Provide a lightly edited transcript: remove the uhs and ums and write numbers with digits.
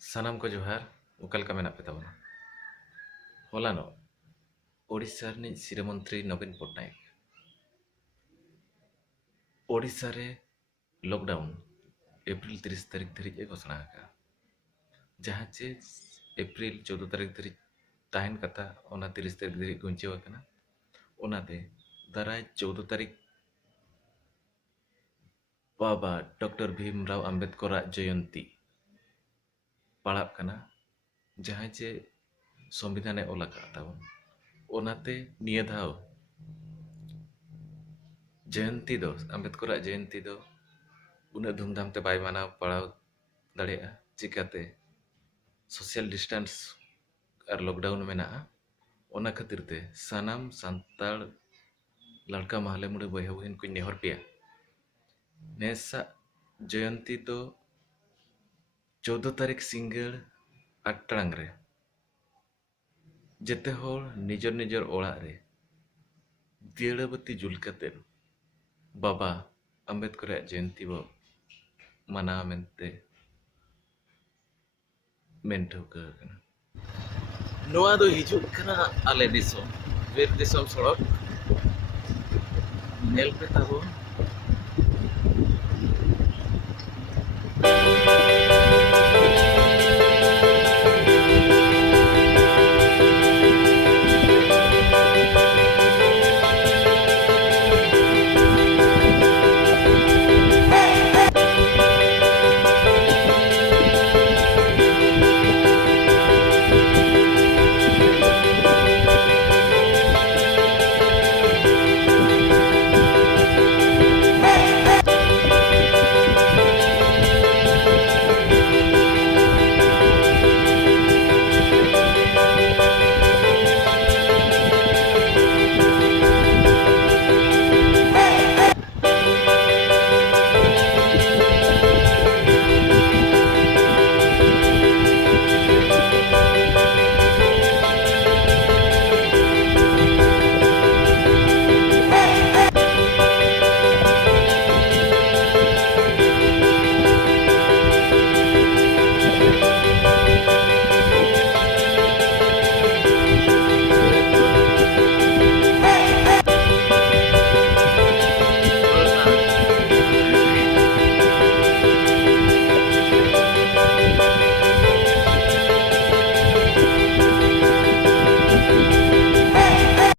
सानाम को जोहार उकालका मेना पे ताबना हलानो ओडिशा रिनिज सिरा मंत्री नवीन पट्टनायक ओडिशा रे लॉकडाउन एप्रिल 30 तारीख धरी घोषणा का जहाँ चे एप्रिल 14 तारीख धरी ताहन कथा 30 तारीख धरी घुंचेव कना ओनाते दाराय 14 तारीख बाबा डॉक्टर भीमराव अंबेडकर जयंती पड़ाब कना जहाँ चे संविधान ओला ताबन ओनाते निया धाव जयंती दो अंबेडकर जयंती दो उन्हें धूमधाम ते बाय माना पड़ाव दाड़ेया चिकाते सोशल डिस्टेंस और लॉकडाउन मेना ओना खातिर ते सानाम सांताड़ लड़का महले मुड़े बया बहन को नेहर पेया नेसा जयंती तो 14 तारीख सिंगड़ 8 टांग रे जेते होर निजर निजर ओड़ा रे दियड़बती जुलकते बाबा अंबेडकर जयंती बो मना मेनते मेन ठौका कना नोआ दो हिजुक कना आले दिसोम वेर दिसोम सड़क नेल पे ताबो